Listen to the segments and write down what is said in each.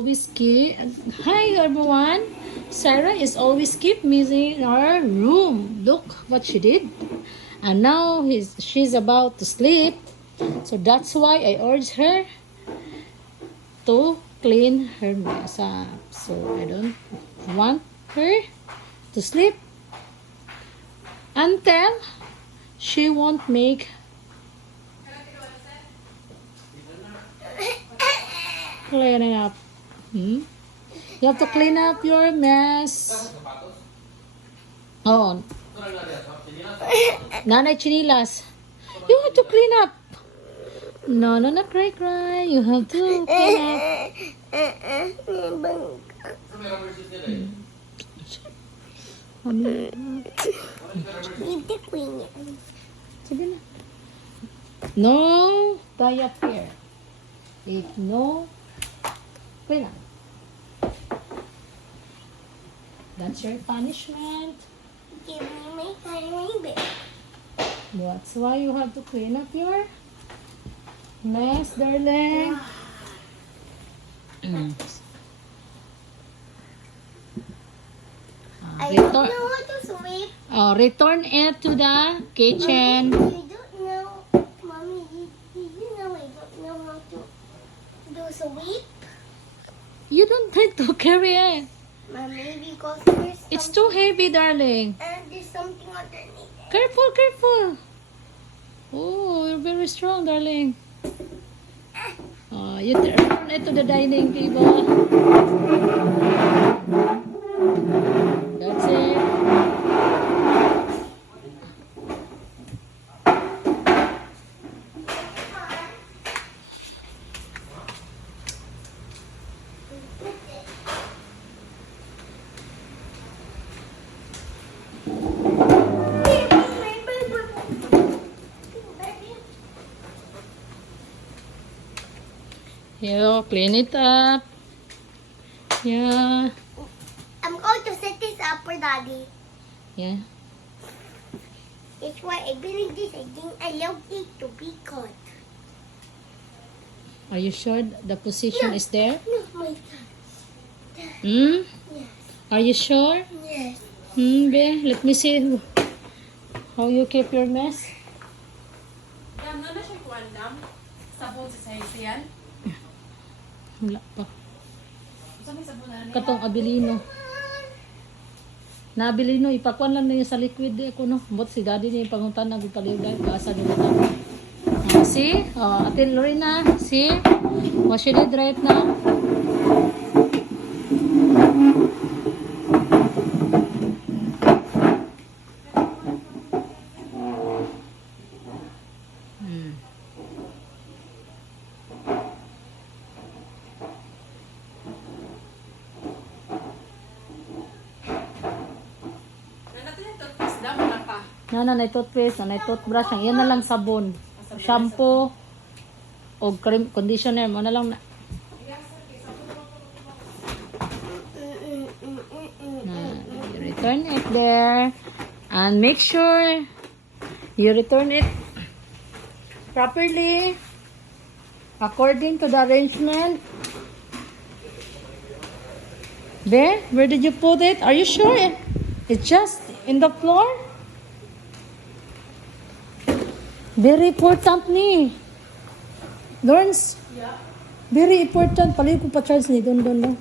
Always keep. Hi everyone. Sarah is always keep missing our room. Look what she did. And now she's about to sleep. So that's why I urged her to clean her mess up. So I don't want her to sleep until she won't make cleaning up. You have to clean up your mess. Oh, Nanay Chinilas. You have to clean up. No, cry. You have to clean up. Sige na. No, tie up here. No. Clean up. That's your punishment. Give me my tiny bit. That's why you have to clean up your mess, darling. I don't know how to sweep. Return it to the kitchen. I don't know. Mommy, did you know I don't know how to do sweep? You don't need to carry it. Mommy, because there's It's too heavy, darling. and there's something underneath it. Careful. Oh, you're very strong, darling. You turn it to the dining table. That's it. Yeah, clean it up. Yeah. I'm going to set this up for Daddy. Yeah. That's why I believe this. I think I love it to be caught. Are you sure the position is there? No, my God. Hmm? Yes. Are you sure? Yes. Be, let me see how you keep your mess. Dam, na siya kuwan, dam? Sabon sa sayan? Wala pa. Saan may sabon na niya? Katong abilino. Nabilino, ipakwan lang niya sa liquid di ako, no? But si daddy niya ipanguntan na gupaliw dahil kaasa nila na. See? Atin Lorena, see? What she did right now? Natin yung toothpaste, dam, wala pa. Na toothpaste, na toothbrush, yan na lang sabon. Shampoo, o cream, conditioner, mo na lang na. You return it there. And make sure you return it properly according to the arrangement. There, where did you put it? Are you sure it's just in the floor? Very important ni. Lawrence. Yeah. Very important. Pali ko pa charge ni Don no.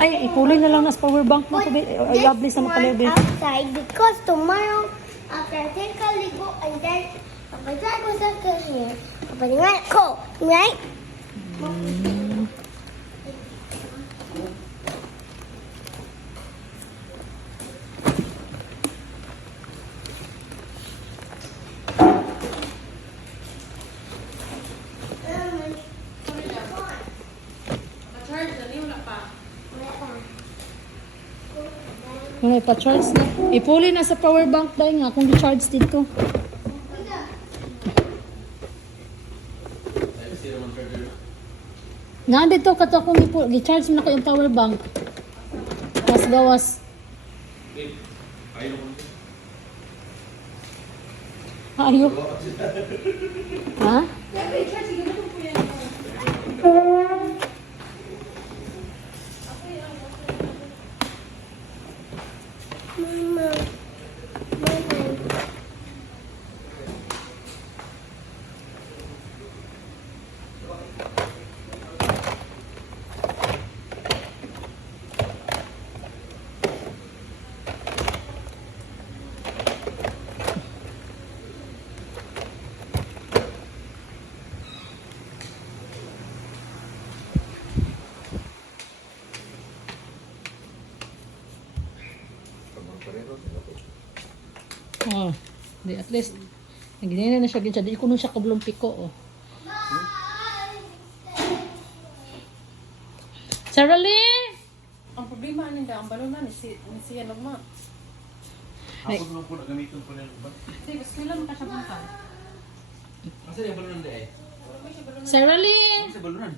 Ay, ipuli na lang nas power bank mo. Ay, ablis na pala din. Outside because tomorrow after I take a ligo and then kapag ko sa career, kapag nga ko, right? Ma-charge na niya, wala pa. Ano ipa-charge na. Ipuli na sa power bank dahil nga kung di-charge dito. Nga dito kato kung i-charge mo na ko yung power bank. Tapos gawas. Ayaw. Ha? Di, at least, ganyan na siya ganyan. Di ko nun siya kablong piko, oh. Sarah Lee! Ang problema nila, ang balon na ni siya lagma. Ako naman po nagamitin ko na yung ba? Sige, gusto lang ka siya bangkal. Asa yung balunan di eh? Sarah Lee! Ano sa balunan?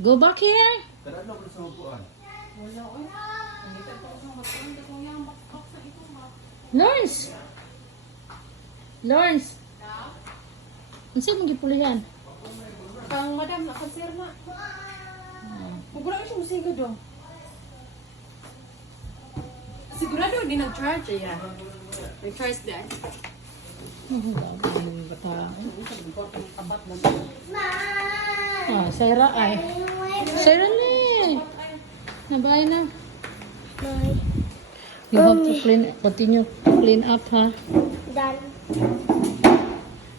Go back here! Karaan ako sa mapuan. Wala, oy. Hindi ka pa ako magkaroon. Hindi ko yung backbox na ito, ma. Lawrence! Lawrence! Ano sa'yo mong gipulihan? Kang madam, nakasir na. Pagkula ko siya masigod, oh. Sigurado, hindi nag-charge, eh, yan. Nag-charge dahil. Ah, Sarah ay. Sarah Lee! Nabay na. You have to continue to clean up, ha? Done.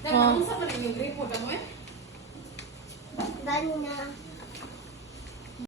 Dahil, kung sa man yung grade mo, damo eh? Done na.